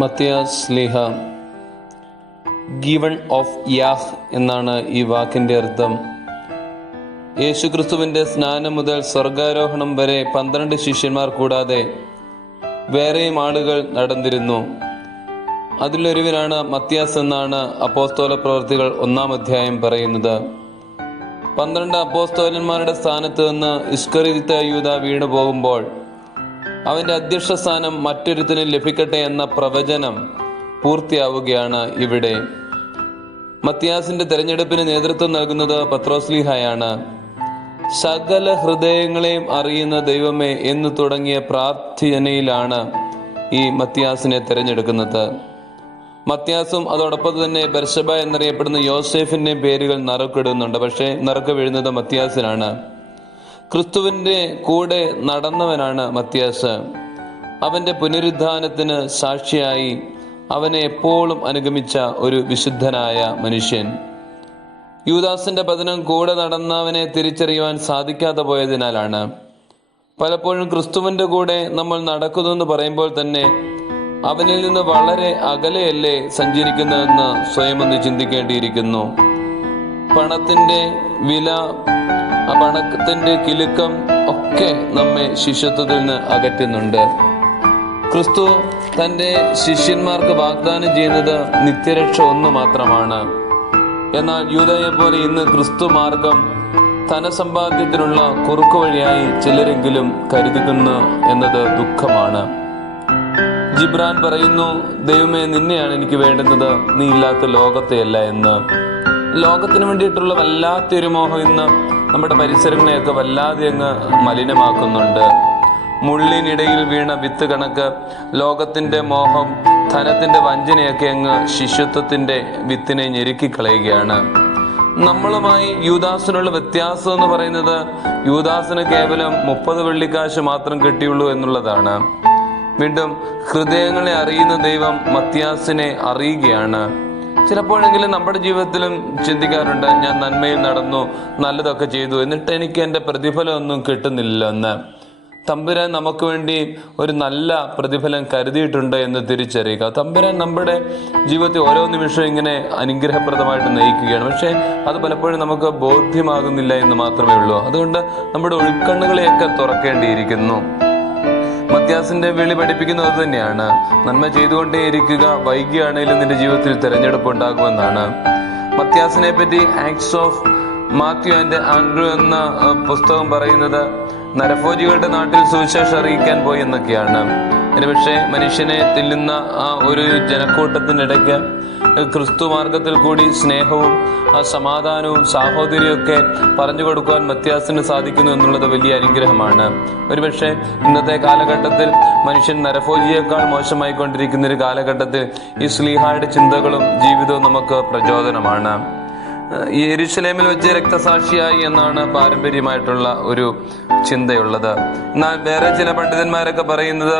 മത്തിയാസ് Sleeha given of yeah എന്നാണ് ഈ വാക്കിൻ്റെ അർത്ഥം. യേശുക്രിസ്തുവിൻ്റെ സ്നാനം മുതൽ സ്വർഗാരോഹണം വരെ 12 ശിഷ്യന്മാർ കൂടാതെ വേറെയും ആളുകൾ നടന്നിരുന്നു. അതിലൊരുവനാണ് മത്തിയാസ് എന്നാണ് അപ്പോസ്തല പ്രവൃത്തികൾ 1-ാം അധ്യായം പറയുന്നത്. 12 അപ്പോസ്തലന്മാരുടെ സ്ഥാനത്ത് നിന്ന് ഇസ്കറിയോത്ത യൂദാ വീണു പോകുമ്പോൾ അവന്റെ അധ്യക്ഷ സ്ഥാനം മറ്റൊരുത്തിന് ലഭിക്കട്ടെ എന്ന പ്രവചനം പൂർത്തിയാവുകയാണ് ഇവിടെ. മത്തിയാസിന്റെ തെരഞ്ഞെടുപ്പിന് നേതൃത്വം നൽകുന്നത് പത്രോസ്ലീഹായാണ്. സകല ഹൃദയങ്ങളെയും അറിയുന്ന ദൈവമേ എന്ന് തുടങ്ങിയ പ്രാർത്ഥനയിലാണ് ഈ മത്തിയാസിനെ തിരഞ്ഞെടുക്കുന്നത്. മത്തിയാസും അതോടൊപ്പം തന്നെ ബർശബ എന്നറിയപ്പെടുന്ന യോസേഫിന്റെ പേരുകൾ നറുക്കിടുന്നുണ്ട്. പക്ഷേ നറുക്ക് വീഴുന്നത് മത്തിയാസിനാണ്. ക്രിസ്തുവിന്റെ കൂടെ നടന്നവനാണ് മത്തിയാസ്. അവന്റെ പുനരുദ്ധാനത്തിന് സാക്ഷിയായി അവനെ എപ്പോഴും അനുഗമിച്ച ഒരു വിശുദ്ധനായ മനുഷ്യൻ. യൂദാസിന്റെ പതനം കൂടെ നടന്നവനെ തിരിച്ചറിയുവാൻ സാധിക്കാതെ പോയതിനാലാണ്. പലപ്പോഴും ക്രിസ്തുവിന്റെ കൂടെ നമ്മൾ നടക്കുന്നു എന്ന് പറയുമ്പോൾ തന്നെ അവനിൽ നിന്ന് വളരെ അകലെയല്ലേ സഞ്ചരിക്കുന്നതെന്ന് സ്വയം ഒന്ന് ചിന്തിക്കേണ്ടിയിരിക്കുന്നു. പണത്തിന്റെ വില, ആ പണത്തിന്റെ കിലുക്കം ഒക്കെ നമ്മെ ശിഷ്യത്വത്തിൽ നിന്ന് അകറ്റുന്നുണ്ട്. ക്രിസ്തു തന്റെ ശിഷ്യന്മാർക്ക് വാഗ്ദാനം ചെയ്യുന്നത് നിത്യരക്ഷ ഒന്ന് മാത്രമാണ്. എന്നാൽ യൂദയെ പോലെ ഇന്ന് ക്രിസ്തു മാർഗം ധനസമ്പാദ്യത്തിനുള്ള കുറുക്കു വഴിയായി ചിലരെങ്കിലും കരുതുന്നു എന്നത് ദുഃഖമാണ്. ജിബ്രാൻ പറയുന്നു, ദൈവമേ നിന്നെയാണ് എനിക്ക് വേണ്ടുന്നത്, നീ ഇല്ലാത്ത ലോകത്തെയല്ല എന്ന്. ലോകത്തിന് വേണ്ടിയിട്ടുള്ള വല്ലാത്തൊരു മോഹം ഇന്ന് നമ്മുടെ പരിസരങ്ങളെയൊക്കെ വല്ലാതെ അങ്ങ് മലിനമാക്കുന്നുണ്ട്. മുള്ളിനിടയിൽ വീണ വിത്ത് കണക്ക് ലോകത്തിന്റെ മോഹം, ധനത്തിന്റെ വഞ്ചനയൊക്കെ അങ്ങ് ശിഷ്യത്വത്തിന്റെ വിത്തിനെ ഞെരുക്കിക്കളയുകയാണ്. നമ്മളുമായി യൂദാസിനുള്ള വ്യത്യാസം എന്ന് പറയുന്നത് യൂദാസിന് കേവലം 30 വെള്ളിക്കാശ് മാത്രം കിട്ടിയുള്ളൂ എന്നുള്ളതാണ്. വീണ്ടും ഹൃദയങ്ങളെ അറിയുന്ന ദൈവം മത്തിയാസിനെ അറിയുകയാണ്. ചിലപ്പോഴെങ്കിലും നമ്മുടെ ജീവിതത്തിലും ചിന്തിക്കാറുണ്ട്, ഞാൻ നന്മയിൽ നടന്നു, നല്ലതൊക്കെ ചെയ്തു, എന്നിട്ട് എനിക്ക് എൻ്റെ പ്രതിഫലം ഒന്നും കിട്ടുന്നില്ലെന്ന്. തമ്പുരാൻ നമുക്ക് വേണ്ടി ഒരു നല്ല പ്രതിഫലം കരുതിയിട്ടുണ്ട് എന്ന് തിരിച്ചറിയുക. തമ്പുരാൻ നമ്മുടെ ജീവിതത്തെ ഓരോ നിമിഷവും ഇങ്ങനെ അനുഗ്രഹപ്രദമായിട്ട് നയിക്കുകയാണ്. പക്ഷേ അത് പലപ്പോഴും നമുക്ക് ബോധ്യമാകുന്നില്ല എന്ന് മാത്രമേ ഉള്ളൂ. അതുകൊണ്ട് നമ്മുടെ ഉൾക്കണ്ണുകളെയൊക്കെ തുറക്കേണ്ടിയിരിക്കുന്നു. മത്തിയാസിന്റെ വിളി പഠിപ്പിക്കുന്നത് അത് തന്നെയാണ്. നന്മ ചെയ്തുകൊണ്ടേയിരിക്കുക, വൈകിയാണെങ്കിലും നിന്റെ ജീവിതത്തിൽ തിരഞ്ഞെടുപ്പ് ഉണ്ടാകുമെന്നാണ്. മത്തിയാസിനെ പറ്റി acts of Mathew and Andrew എന്ന പുസ്തകം പറയുന്നത് നരഭോജികളുടെ നാട്ടിൽ സുവിശേഷം അറിയിക്കാൻ പോയി എന്നൊക്കെയാണ്. പക്ഷേ മനുഷ്യനെ തില്ലുന്ന ആ ഒരു ജനക്കൂട്ടത്തിനിടയ്ക്ക് ക്രിസ്തു മാർഗത്തിൽ കൂടി സ്നേഹവും സമാധാനവും സാഹോദര്യവും ഒക്കെ പറഞ്ഞു കൊടുക്കുവാൻ മത്തിയാസിന് സാധിക്കുന്നു എന്നുള്ളത് വലിയ അനുഗ്രഹമാണ്. ഒരുപക്ഷെ ഇന്നത്തെ കാലഘട്ടത്തിൽ മനുഷ്യൻ നരഭോജിയേക്കാൾ മോശമായിക്കൊണ്ടിരിക്കുന്ന ഒരു കാലഘട്ടത്തിൽ ഈ ശ്ലീഹായുടെ ചിന്തകളും ജീവിതവും നമുക്ക് പ്രചോദനമാണ്. യെരൂശലേമിൽ വെച്ച് രക്തസാക്ഷിയായി എന്നാണ് പാരമ്പര്യമായിട്ടുള്ള ഒരു ചിന്തയുള്ളത്. എന്നാൽ വേറെ ചില പണ്ഡിതന്മാരൊക്കെ പറയുന്നത്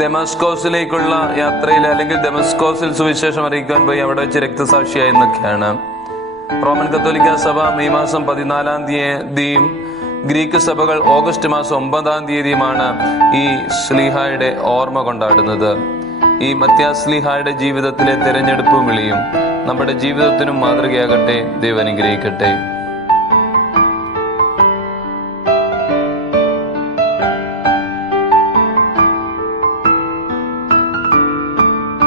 ദമസ്കോസിലേക്കുള്ള യാത്രയിൽ അല്ലെങ്കിൽ ദമസ്കോസിൽ സുവിശേഷം അറിയിക്കാൻ പോയി അവിടെ വെച്ച് രക്തസാക്ഷിയായി എന്നൊക്കെയാണ്. റോമൻ കത്തോലിക്ക സഭ മെയ് മാസം 14-ാം തീയതിയും ഗ്രീക്ക് സഭകൾ ഓഗസ്റ്റ് മാസം 9-ാം തീയതിയുമാണ് ഈ ശ്ലീഹായുടെ ഓർമ്മ കൊണ്ടാടുന്നത്. ഈ മത്തിയാസ് ശ്ലീഹായുടെ ജീവിതത്തിലെ തിരഞ്ഞെടുപ്പും വിളിയും നമ്മുടെ ജീവിതത്തിനും മാതൃകയാകട്ടെ. ദൈവം അനുഗ്രഹിക്കട്ടെ.